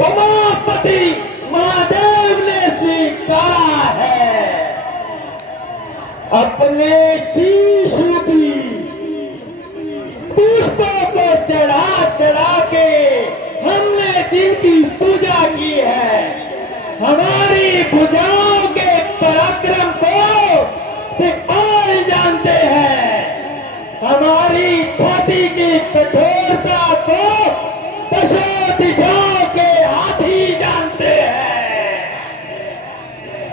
उमापति महादेव ने स्वीकारा है। अपने शीश की पुष्पों को चढ़ा चढ़ा के हमने जिनकी पूजा की है, हमारी भुजाओं के पराक्रम को और जानते हैं, हमारी छाती की कठोरता को दशों दिशाओं के हाथी जानते हैं।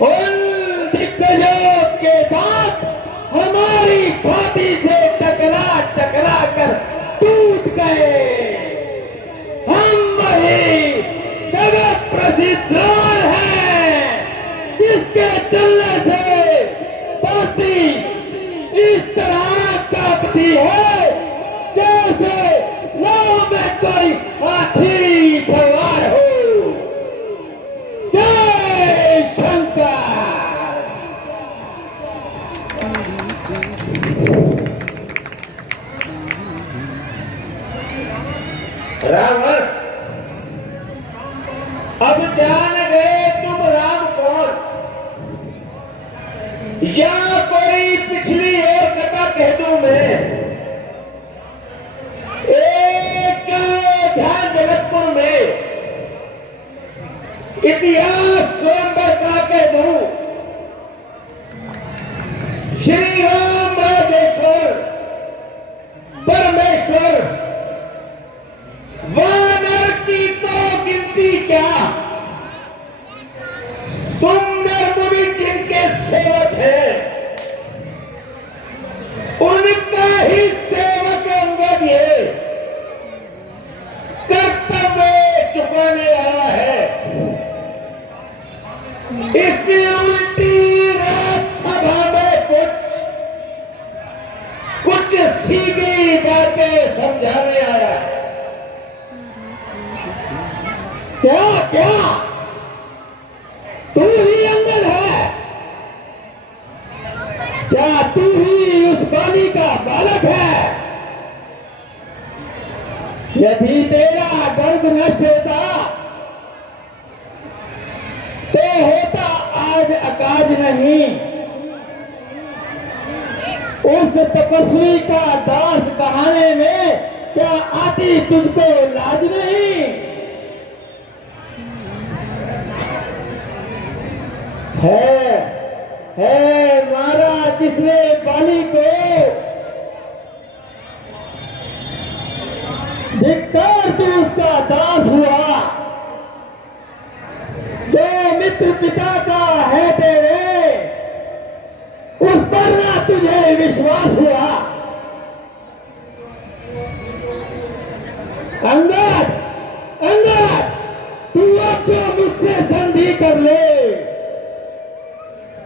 उन दिग्गजों के दांत हमारी छाती से टकरा टकरा कर टूट गए। हम वही जगत प्रसिद्ध रावण हैं, जिसके चलने से धरती इस तरह कांपती है जैसे नाव में कोई हाथी सवार हो। जय शंकर। रावण, अब जान गए तुम राम कौन, या कोई पिछली और कथा कह दूं मैं। एक ध्यान जनकपुर में इतिहास स्वयंवर का कह दूं। श्री राम राजेश्वर परमेश्वर वानर की तो गिनती क्या, तुम निर्मुनि जिनके सेवक हैं, उनका ही सेवक अंगद ये कर्तव्य चुकाने आया है। इस उल्टी राजसभा में कुछ सीधी बातें समझाने आया है। क्या क्या तू ही अंगद है? क्या तू ही उस बाली का बालक है? यदि तेरा गर्भ नष्ट होता तो होता आज अकाज नहीं। उस तपस्वी का दास कहाने में क्या आती तुझको लाज नहीं? है मारा जिसने बाली को, धिक्कार तू उसका दास हुआ। जो मित्र पिता का है तेरे, उस पर ना तुझे विश्वास हुआ। अंगद अंगद, तू अब जो मुझसे संधि कर ले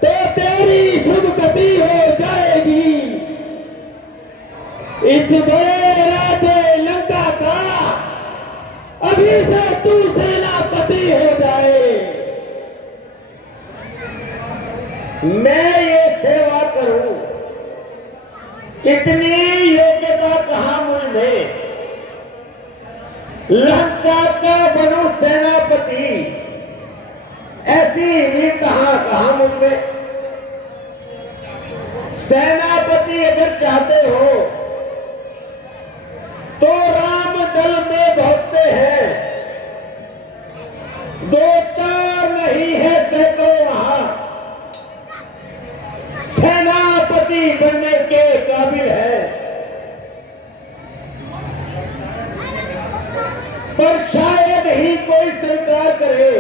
तो तेरी शुभ गति हो जाएगी। इस बड़े राजे लंका का अभी से तू सेनापति हो जाए। मैं ये सेवा करूं, इतनी योग्यता कहां मुझ में? लंका का बनूं सेनापति, ऐसी वीरता कहां मुझ में? सेनापति अगर चाहते हो तो राम दल में बहुत से हैं, दो चार नहीं है सैकड़ों वहां सेनापति बनने के काबिल है। पर शायद ही कोई स्वीकार करे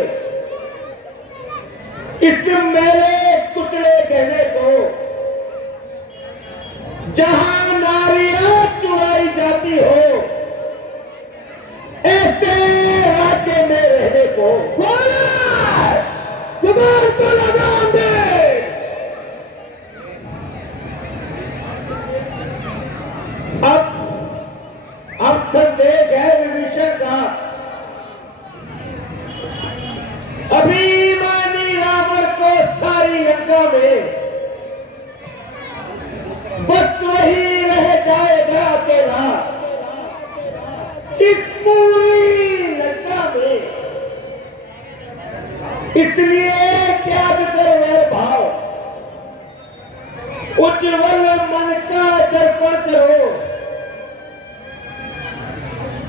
इस मेले कुचले कहने को, जहां नारियां चुराई जाती हो ऐसे राज्य में रहने को। जुबान को लगाम दे। अब संदेश है विभीषण का। अभिमानी रावण को सारी लंका में बस वही रह जाएगा अकेला। इस पूरी लंका में इसलिए त्याग कर वह भाव, उज्जवल मन का दर्पण करो,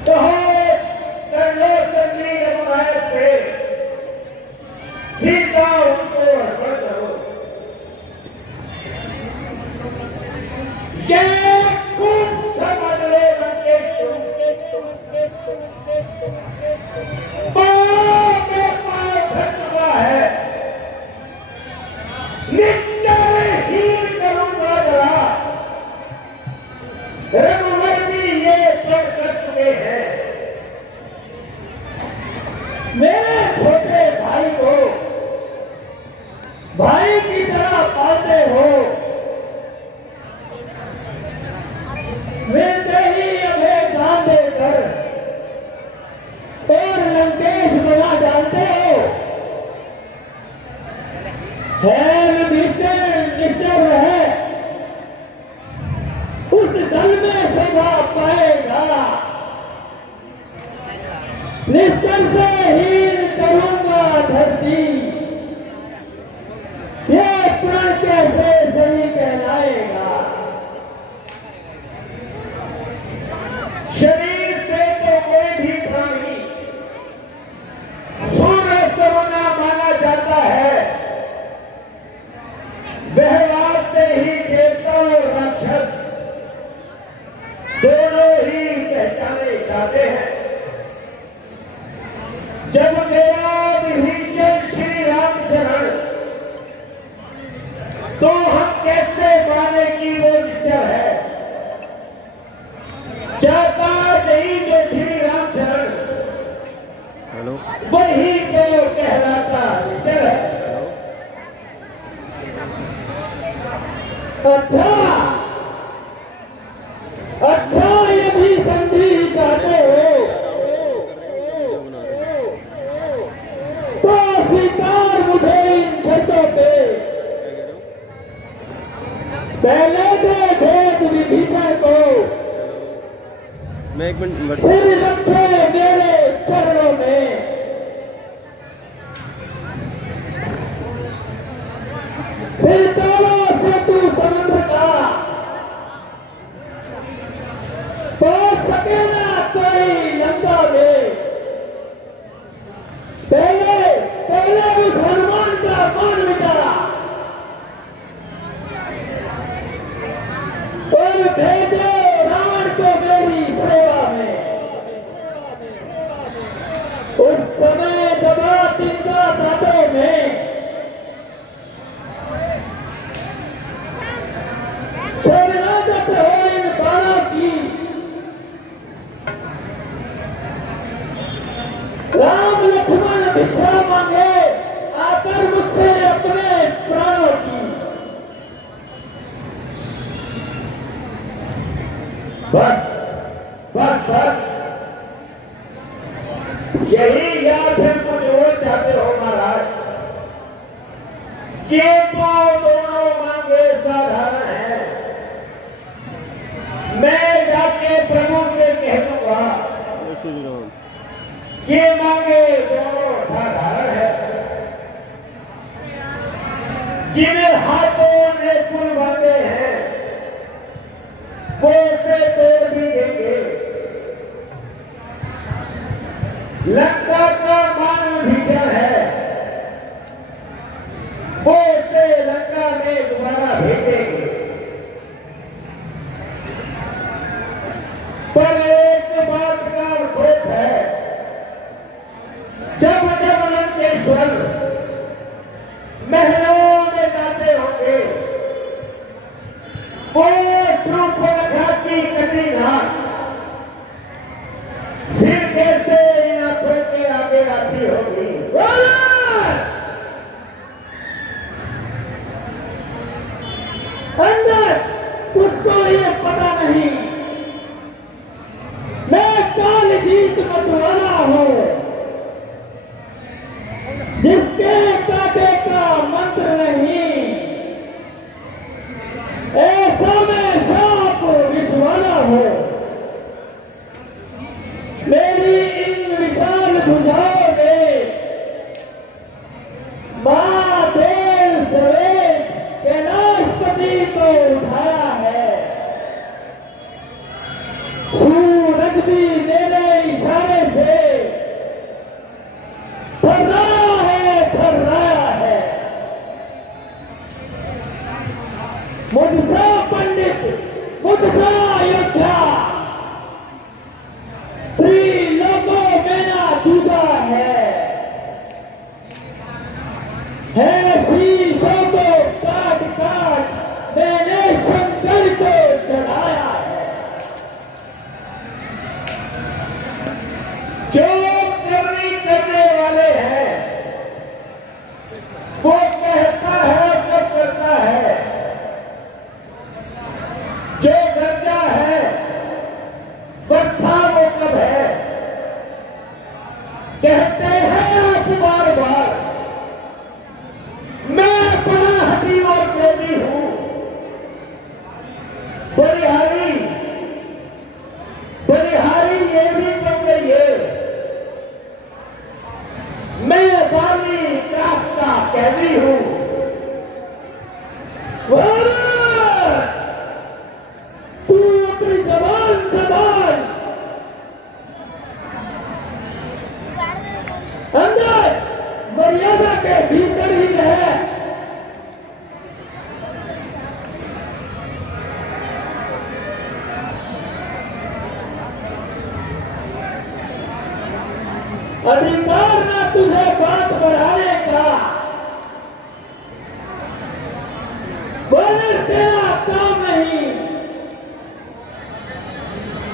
कहो कर लो संगी यमुना से सीधा उनको अर्पण करो। ये कुछ समझ लो है, निश्चयहीन करूंगा जरा, रघुवर्ती ये सब कर चुके हैं। मेरे छोटे भाई को भाई की तरह पालते हो, मिलते ही हमें जान देकर और लंकेश बना डालते हो। निश्चय है उस दल में शोभा पाएगा, निश्चय से हीन करूंगा धरती, ये प्रण कैसे सही कहलाएगा। शरीर से तो कोई भी प्राणी सूर्य सवना माना जाता है, व्यवहार से ही देवता और राक्षस दोनों ही पहचाने जाते हैं। जब गया विभीषण श्री रामचरण, तो हम कैसे माने कि वो निश्चय है। चाहता नहीं जो श्री रामचरण वही तो कहलाता निश्चय है। अच्छा ये भी संधि चाहते हो तो स्वीकार मुझे इन शर्तों पे, पहले दे भेद विभीषण को, मैं 1 मिनट सिर रखे मेरे चरणों में, फिर दोनों से तू समुद्र का पहुंच सके ना कोई लंका में। पहले उस हनुमान का मान मिटाया और भेजो रावण को मेरी सेवा में। उस समय दबा चिंता दादों में शरणागत हो इन बाणों की, राम लक्ष्मण भिक्षा मांगे आकर मुझसे अपने प्राणों की। बस बस बस यही या फिर कुछ और चाहते हो महाराज? कि तो दोनों मांगे साधारण है, मैं जाके प्रभु से कह दूंगा ये मांगे दोनों साधारण है। जिन हाथों ने कुल बांधे हैं वो उसे तोड़ भी देंगे। लंका का मान विभीषण है, वो उसे लंका में दोबारा भेजेंगे। पर एक बात का अफसोस है, जब जब लंकेश्वर महलों में जाते होंगे वो शूर्पणखा की कटी नाक फिर कैसे इन आंखों के आगे आती होगी। अंदर कुछ को ये पता नहीं, मैं काल जीत मतवाला हूं, जिसके काटे का मंत्र नहीं, ऐसा मैं साप विषवाला हूं। मेरी इन विशाल भुजाओं में उठाया है। सूरज भी मेरे इशारे से थर्राया है। मुझसा पंडित, मुझसा अयोध्या, त्रिलोकों मेरा दूजा है शीशों को काट काट मैंने शंकर को चढ़ाया है। जो करनी करने वाले हैं वो कहता है कब करता है, जो गरजा है वर्षा वो कब है। कहते हैं आप बार बार मैं बड़ा हकीम और ज्ञानी हूं, बलिहारी बलिहारी ये भी कह गई है मैं वाली का कहती हूं। तू अपनी जबान संभाल, अंदर मर्यादा के भीतर ही रहे। अधिकार ना तुझे बात बढ़ाने का, बोले तेरा काम नहीं,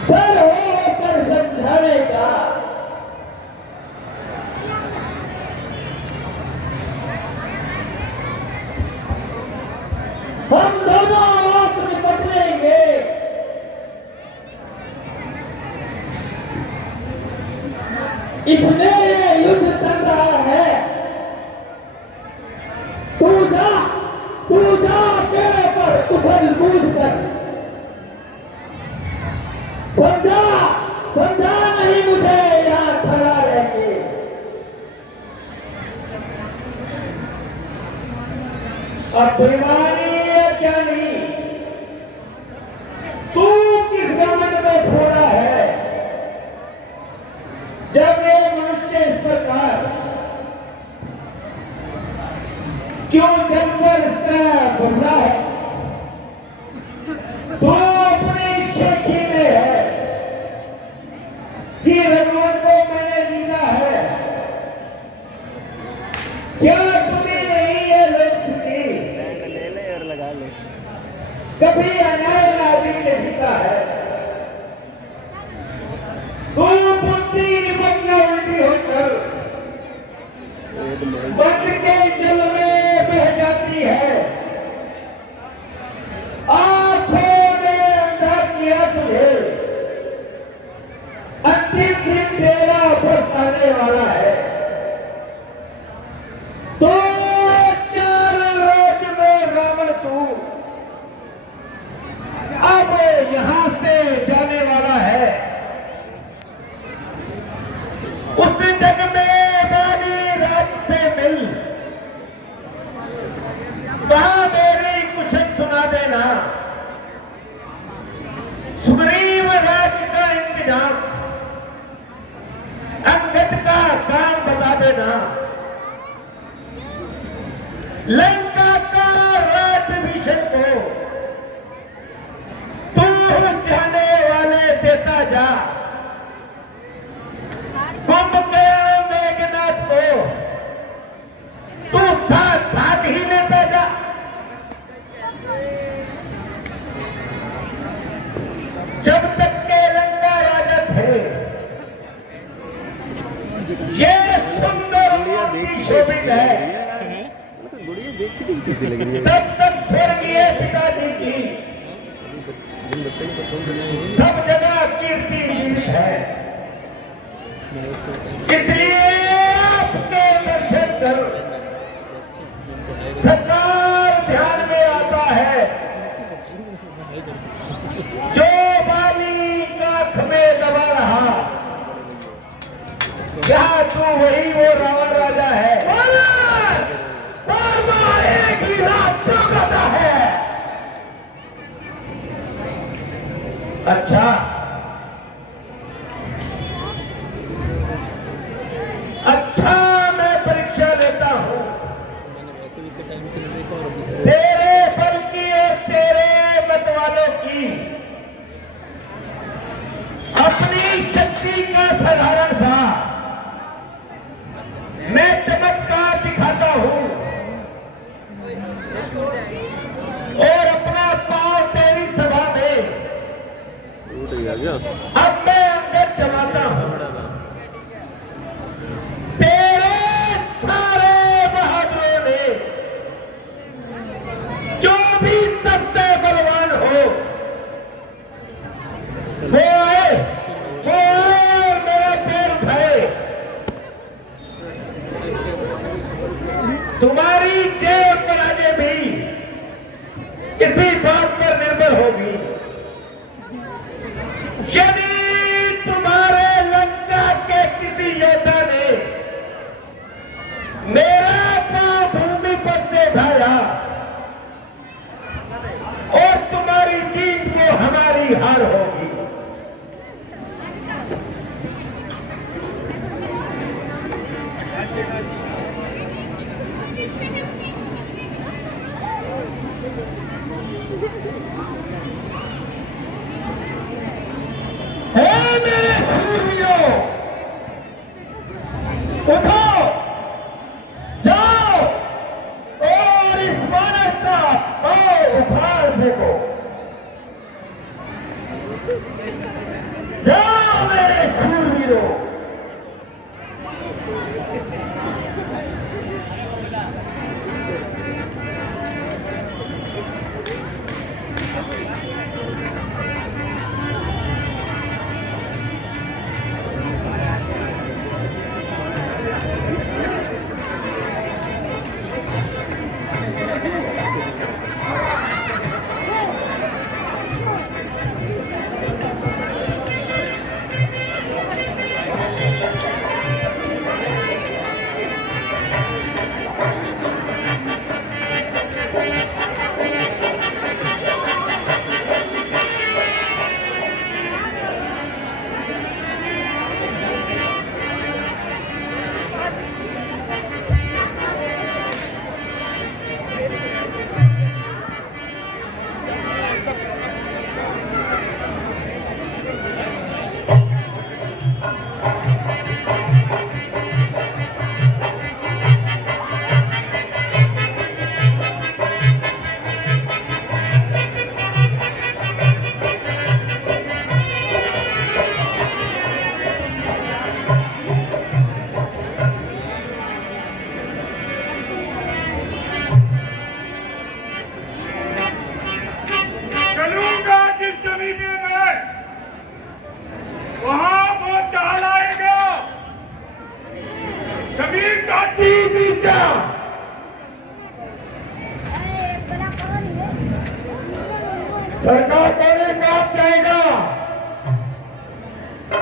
सर होकर समझाने का। हम दोनों आप निपट लेंगे। इसमें ये युद्ध चल रहा है। तू जा मेरे पर उछल कूद कर। समझा नहीं मुझे यहाँ खड़ा रहके। अभिमानी है क्या नहीं, तू किस गमन में थोड़ा है। जब ये मनुष्य इस प्रकार क्यों जन्मकर इसका बदला है, तू अपनी इच्छा की में है कि रघुवन को मैंने जीता है। क्या तुम्हें नहीं है लोग सुनी, कभी अन्याय नादी ने जीता है। तू बुद्धि निमग्न उल्टी होकर बंद के जल में बह जाती है। आंखों ने अंधा किया तुझे, अंतिम दिन तेरा बस आने वाला है। तो 4 रोज में रावण तू अब यहां से जाने वाला है। उस जग में वाली राज से मिल, वहां मेरी कुशल सुना देना। सुग्रीव राज का इंतजाम, अंगद का काम बता देना। लंका का राज विभीषण को तू जाने वाले देता जा। कुंभकर्ण मेघनाथ को तू साथ ही लेता जा। जब तक के लंका राजा थे ये सुंदर मूर्ति शोभित है, तब तक स्वर्गीय पिताजी की सब जगह कीर्ति जीवित है। इसलिए आपके दर्शन कर सरकार ध्यान में आता है। जो बाली काख में दबा रहा, क्या तू वही वो रावण राजा है। एक ही रात है अच्छा, अच्छा, मैं परीक्षा लेता हूं तेरे बल की और तेरे मत वालों की। अपनी शक्ति का साधारण सा मैं चमत्कार दिखाता हूं और अपना पांव तेरी सभा में अब मैं अंदर चलाता हूं। तेरे सारे बहादुरों ने जो भी सबसे बलवान हो वो आए और मेरा पैर उठाए। तुम्हारी जय और पराजय भी इसी बात पर निर्भर होगी। यदि तुम्हारे लंका के किसी योद्धा ने मेरा पांव भूमि पर से उठाया और तुम्हारी जीत वो हमारी हार होगी। हे मेरे शूरवीरों, उठो, जाओ और इस मानव का पांव उखाड़ फेंको। जाओ मेरे शूरवीरों। सरकार कोने काट जाएगा।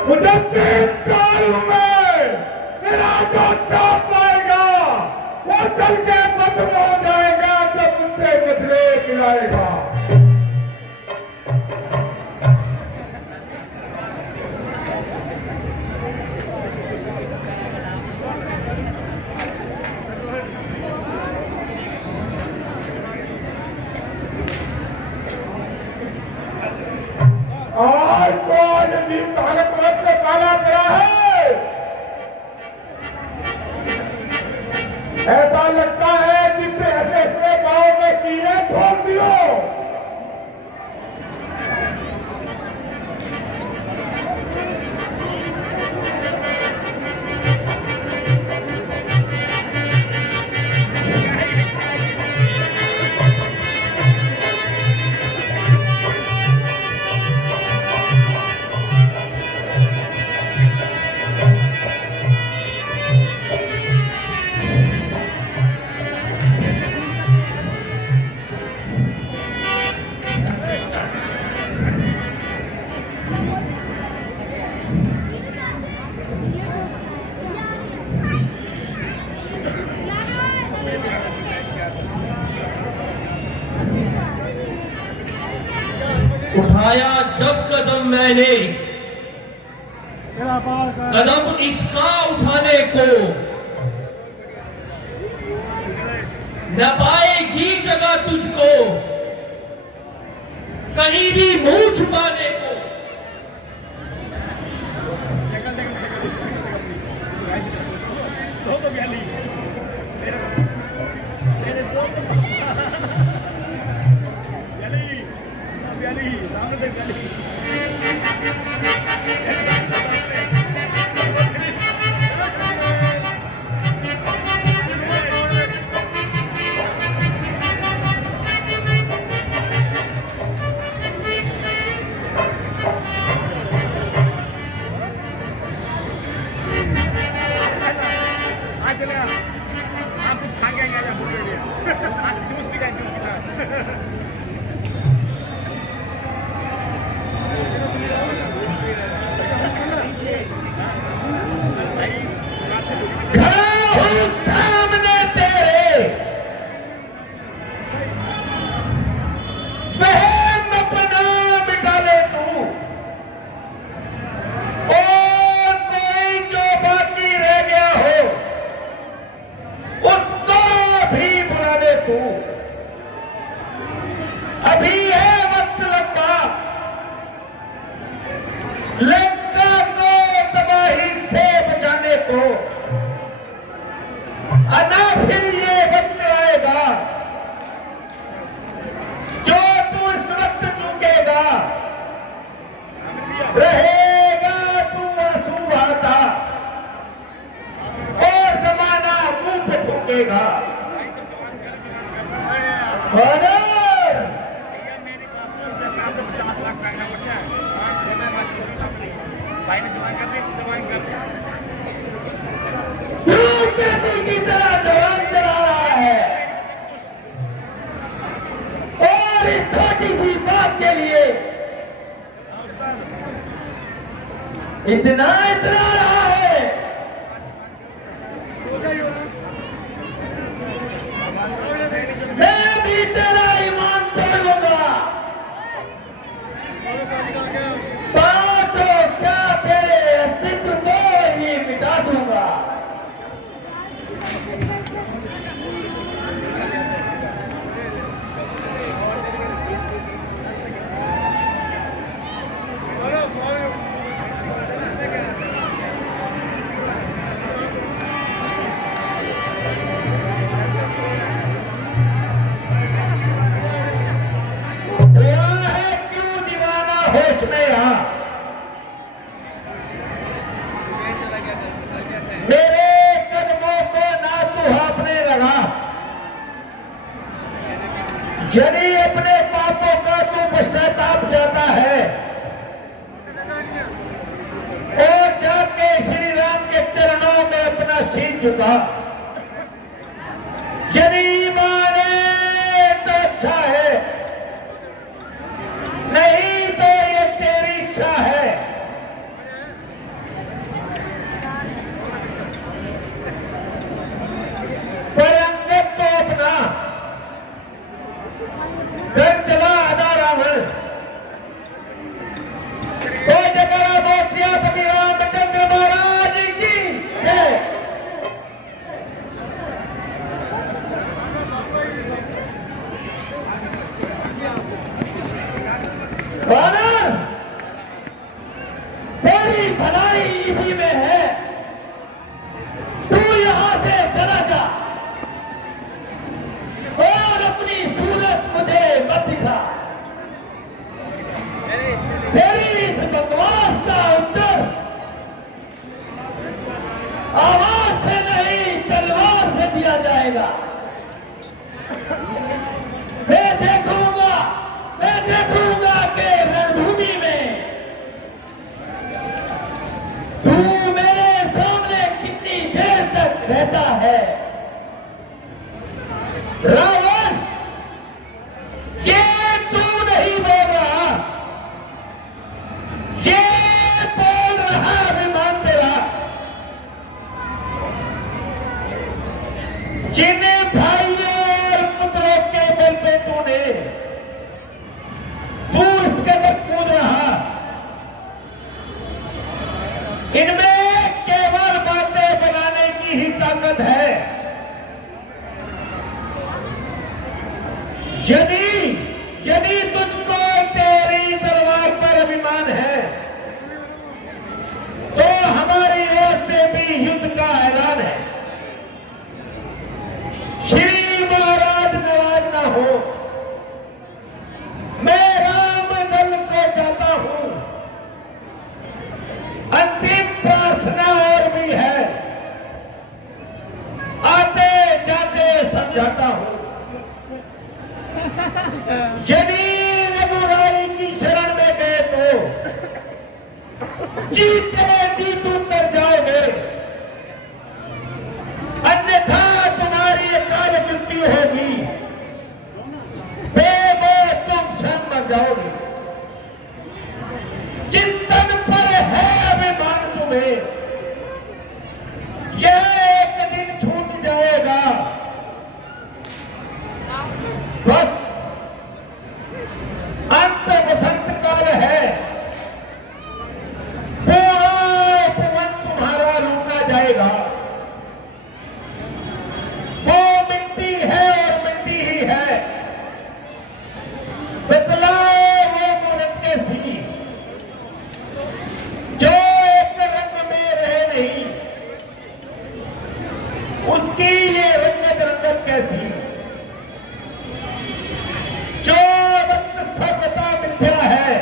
मुजस्सिम कालू में मेरा जो टॉप पाएगा वो चल के खत्म हो जाएगा जब उससे मछली पिलाएगा। आज तो आज अजीब ताकतवर से पाला पड़ा है। ऐसा लगता है जिसे ऐसे ऐसे गांव में कीड़े ठोक दियो। मैंने कदम इसका उठाने को न पाएगी जगह तुझको कहीं भी मुंह छुपाने को। आप कुछ खा के क्या बोल रहे हैं? जूस भी खड़ा हूं सामने तेरे, वहम अपना मिटा ले तू, और कोई जो बाकी रह गया हो उसको भी बुला ले तू। अभी है वक्त लंबा लंका को तबाही से बचाने को, अना फिर ये वक्त आएगा जो तू इस वक्त चूकेगा, रहेगा तू आंसू बहाता और जमाना मुंह पे थूकेगा। और भाई ने जवान कर दे, जवान कर दे। की तरह जवान चला रहा है और इस छोटी सी बात के लिए इतना इतना रहा है। मैं भी तेरा ईमान तोड़ूंगा, तो क्या तेरे अस्तित्व को ही मिटा दूंगा। होश में आ, मेरे कदमों को ना तू हाँपने लगा। यदि अपने पापों का तू पश्चाताप जाता है और जाके श्री राम के चरणों में अपना सिर झुका, यदि माने तो अच्छा है, नहीं तो ये तेरी इच्छा है। पर अंगद तो अपना घर चला आधा रावण, वो जगरा बोसियापति रामचंद्र महाराज की है। वानर, तेरी भलाई इसी में है, तू यहां से चला जा और अपनी सूरत मुझे मत दिखा। तेरी इस बकवास का उत्तर आवाज से नहीं तलवार से दिया जाएगा। मैं देखूंगा कि रणभूमि में तू मेरे सामने कितनी देर तक रहता है। रावण, ये तू नहीं बोल रहा, ये बोल रहा विमान तेरा, जिन्हें भाइयों और पुत्रों के बल पे तू इसके पर कूद रहा, इनमें केवल बातें बनाने की ही ताकत है। यदि तुझको तेरी तलवार पर अभिमान है तो हमारी ओर से भी युद्ध का ऐलान है। श्री महाराज नाराज ना हो, मैं राम दल को जाता हूं। अंतिम प्रार्थना और भी है, आते जाते समझाता हूं। यदि रघुराई की शरण में गए तो जी उतर जाओगे, अन्यथा तुम्हारी अकाल मृत्यु होगी, बेमौत तुम क्षण मर जाओगे। चिंतन पर है अभिमान तुम्हें, यह एक दिन छूट जाएगा। बस अंत बसंत काल है, पूरा उपवन तुम्हारा लूटा जाएगा। वो मिट्टी है और मिट्टी ही है, बदलाओ वो मूर्त के सी जो एक रंग में रहे नहीं, उसकी ये रंगत कैसी। जो वक्त सर्वथा मिथ्या है,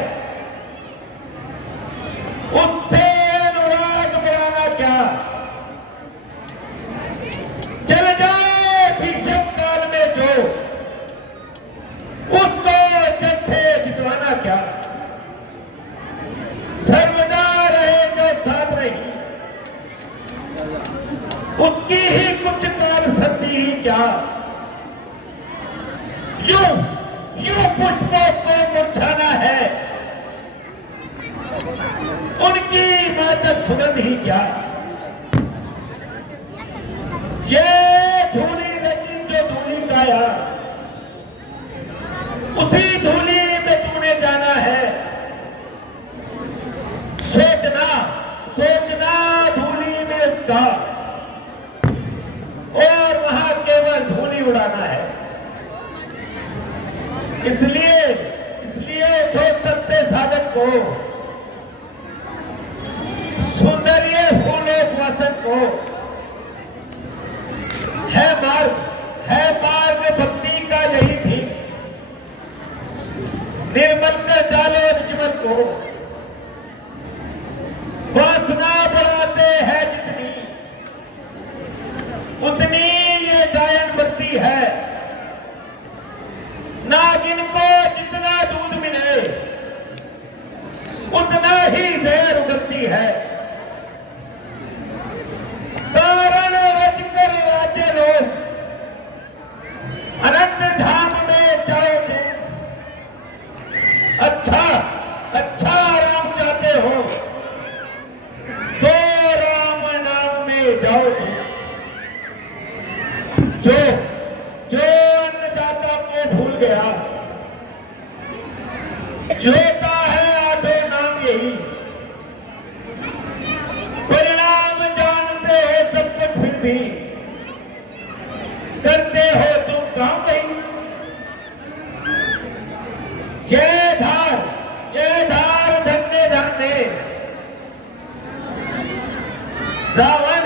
उससे अनुराग बनाना क्या। चल जाए भीषण काल में जो, उसको जग से जितवाना क्या। सर्वदा रहे जो साथ रही, उसकी ही कुछ काल संधि ही क्या। यूं पुष्पों को मुरझाना है, उनकी मादक सुगंध ही क्या। ये धूली रची जो धूली काया, उसी धूली में तूने जाना है। सोचना धूली में उसका, और वहां केवल धूली उड़ाना है। इसलिए उठो सत्य साधक को, सुंदरिये फूलों वसंत को। है मार्ग भक्ति का यही ठीक, निर्मल कर डालो जीवन को। वासना बढ़ाते हैं जितनी, उतनी ये डायन बढ़ती है। नागिन को जितना दूध मिले, उतना ही जहर उगलती है। कारण रचकर राज्य लोग अनंत धाम में जाओगे। अच्छा आराम चाहते हो तो राम नाम में जाओगे। जो अन्नदाता को भूल गया, जोता है आठों नाम यही। परिणाम जानते हो सब कुछ, फिर भी करते हो तुम काम नहीं। ये धार धन्य धरने रावण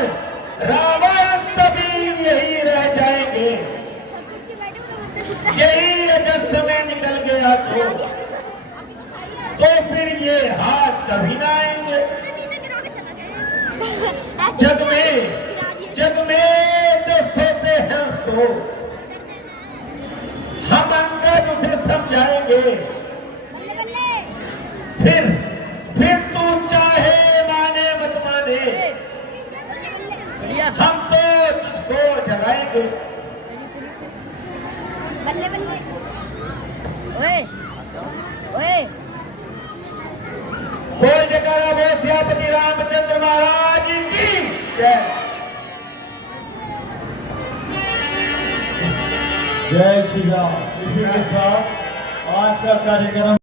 सभी यही रह जाएंगे। यही अजस में निकल गया तो फिर ये हाथ कभी ना आएंगे। जग में जो सोते हैं उसको हम अंगद उसे समझाएंगे। फिर तू चाहे माने मत माने, हम तो तुझको जगाएंगे। बल्ले बल्ले, ओए ओए, बोल जयकारा बोल सियापति रामचंद्र महाराज की जय। जय श्री राम। इसी के साथ आज का कार्यक्रम